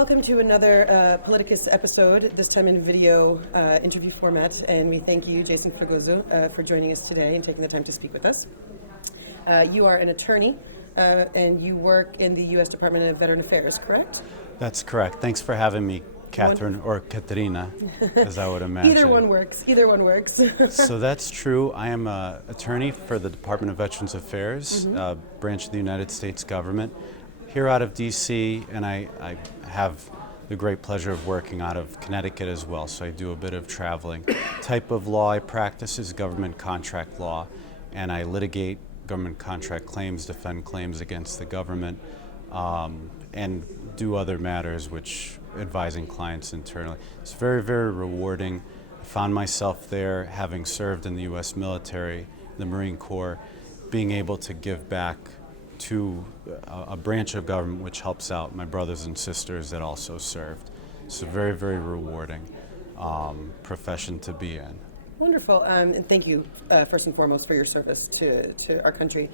Welcome to another Politicus episode, this time in video interview format, and we thank you, Jason Fragoso, for joining us today and taking the time to speak with us. You are an attorney, and you work in the U.S. Department of Veteran Affairs, correct? That's correct. Thanks for having me, Catherine, or Katerina, as I would imagine. Either one works. So that's true. I am an attorney for the Department of Veterans Affairs, branch of the United States government, here out of D.C., and I have the great pleasure of working out of Connecticut as well, so I do a bit of traveling. Type of law I practice is government contract law, and I litigate government contract claims, defend claims against the government, and do other matters which advising clients internally. It's very, very rewarding. I found myself there, having served in the U.S. military, the Marine Corps, being able to give back to a branch of government which helps out my brothers and sisters that also served. It's a very, very rewarding profession to be in. Wonderful, and thank you first and foremost for your service to our country.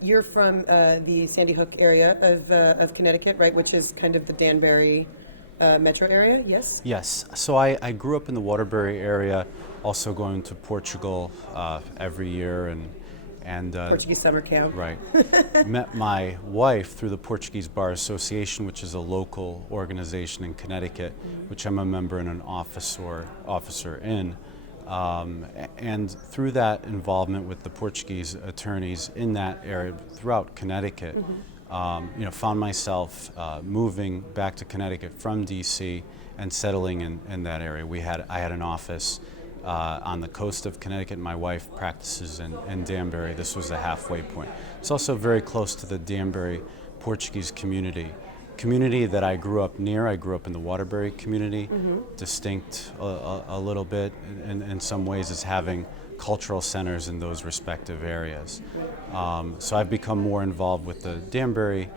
You're from the Sandy Hook area of Connecticut, right, which is kind of the Danbury metro area, yes? Yes. So I grew up in the Waterbury area, also going to Portugal every year and Portuguese summer camp. Right. Met my wife through the Portuguese Bar Association, which is a local organization in Connecticut, which I'm a member and an officer in. And through that involvement with the Portuguese attorneys in that area throughout Connecticut, found myself moving back to Connecticut from D.C. and settling in that area. I had an office on the coast of Connecticut. My wife practices in Danbury. This was a halfway point. It's also very close to the Danbury Portuguese community that I grew up near. I grew up in the Waterbury community, distinct a little bit in some ways as having cultural centers in those respective areas. So I've become more involved with the Danbury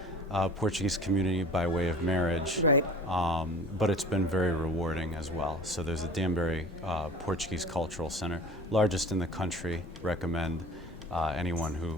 Portuguese community by way of marriage, right. But it's been very rewarding as well. So there's the Danbury Portuguese Cultural Center, largest in the country. Recommend anyone who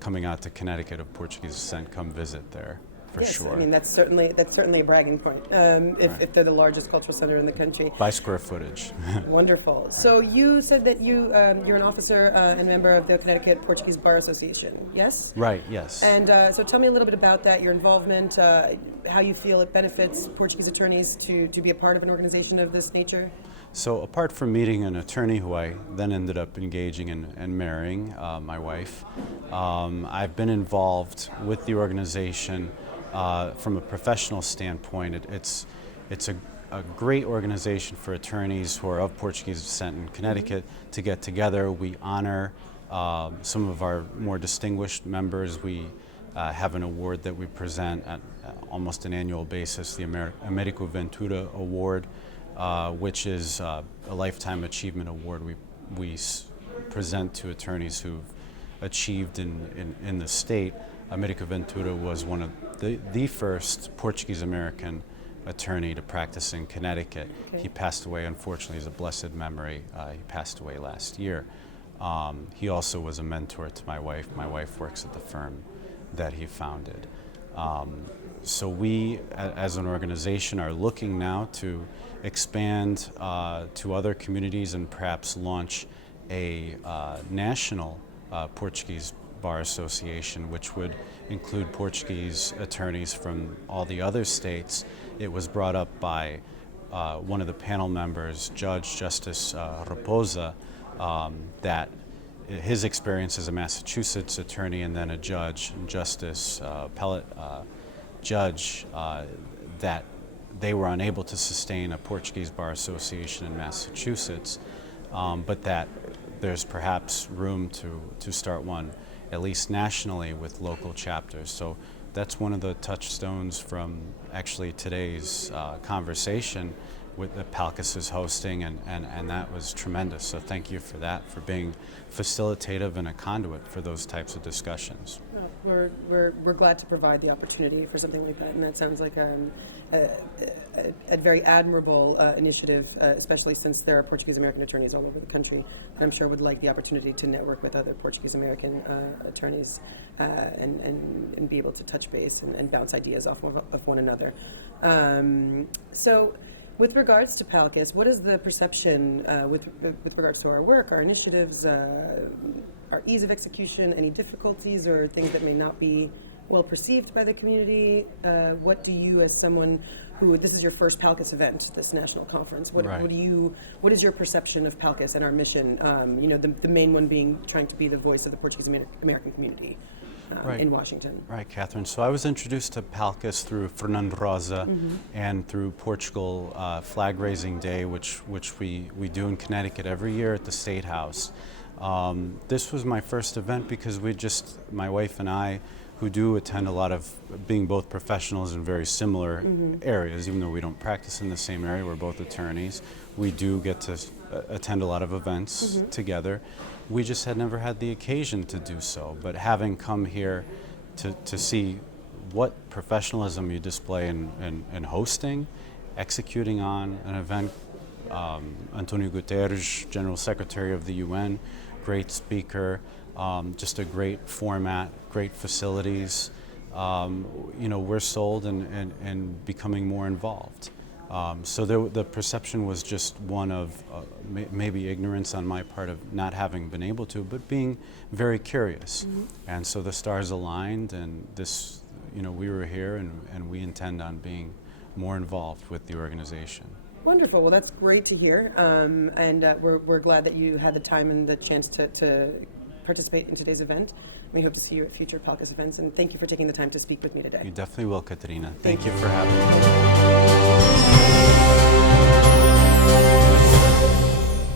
coming out to Connecticut of Portuguese descent come visit there. For yes, sure. I mean that's certainly a bragging point. If they're the largest cultural center in the country by square footage. Wonderful. Right. So you said that you're an officer and member of the Connecticut Portuguese Bar Association. Yes. Right. Yes. And so tell me a little bit about that. Your involvement, how you feel it benefits Portuguese attorneys to be a part of an organization of this nature. So apart from meeting an attorney who I then ended up engaging and marrying, my wife, I've been involved with the organization. From a professional standpoint, it's a great organization for attorneys who are of Portuguese descent in Connecticut to get together. We honor some of our more distinguished members. We have an award that we present at almost an annual basis, the Americo Ventura Award, which is a lifetime achievement award we present to attorneys who've achieved in the state. Americo Ventura was one of the first Portuguese-American attorney to practice in Connecticut. Okay. He passed away, unfortunately, he's a blessed memory. He passed away last year. He also was a mentor to my wife. My wife works at the firm that he founded. So we, as an organization, are looking now to expand to other communities and perhaps launch a national Portuguese Bar Association, which would include Portuguese attorneys from all the other states. It was brought up by one of the panel members, Justice Raposa, that his experience as a Massachusetts attorney and then a judge, Justice Judge, that they were unable to sustain a Portuguese Bar Association in Massachusetts, but that there's perhaps room to start one, at least nationally, with local chapters. So that's one of the touchstones from actually today's conversation, that PALCUS is hosting, and that was tremendous. So thank you for that, for being facilitative and a conduit for those types of discussions. Well, we're glad to provide the opportunity for something like that, and that sounds like a very admirable initiative, especially since there are Portuguese American attorneys all over the country. I'm sure would like the opportunity to network with other Portuguese American attorneys and be able to touch base and bounce ideas off of one another. So, with regards to PALCUS, what is the perception with regards to our work, our initiatives, our ease of execution, any difficulties or things that may not be well perceived by the community? What do you, as someone who, this is your first PALCUS event, this national conference, what is your perception of PALCUS and our mission? The main one being trying to be the voice of the Portuguese American community. In Washington. Right, Catherine. So I was introduced to PALCUS through Fernando Rosa and through Portugal Flag Raising Day, which we do in Connecticut every year at the State House. This was my first event because my wife and I, who do attend a lot of, being both professionals in very similar areas, even though we don't practice in the same area, we're both attorneys, we do get to attend a lot of events together. We just had never had the occasion to do so, but having come here to see what professionalism you display in hosting, executing on an event, Antonio Guterres, General Secretary of the UN, great speaker, just a great format, great facilities. We're sold and becoming more involved. So the perception was just one of maybe ignorance on my part of not having been able to, but being very curious. And so the stars aligned, and this, we were here, and we intend on being more involved with the organization. Wonderful. Well, that's great to hear, and we're glad that you had the time and the chance to participate in today's event. We hope to see you at future PALCUS events, and thank you for taking the time to speak with me today. You definitely will, Katerina. Thank you for having me.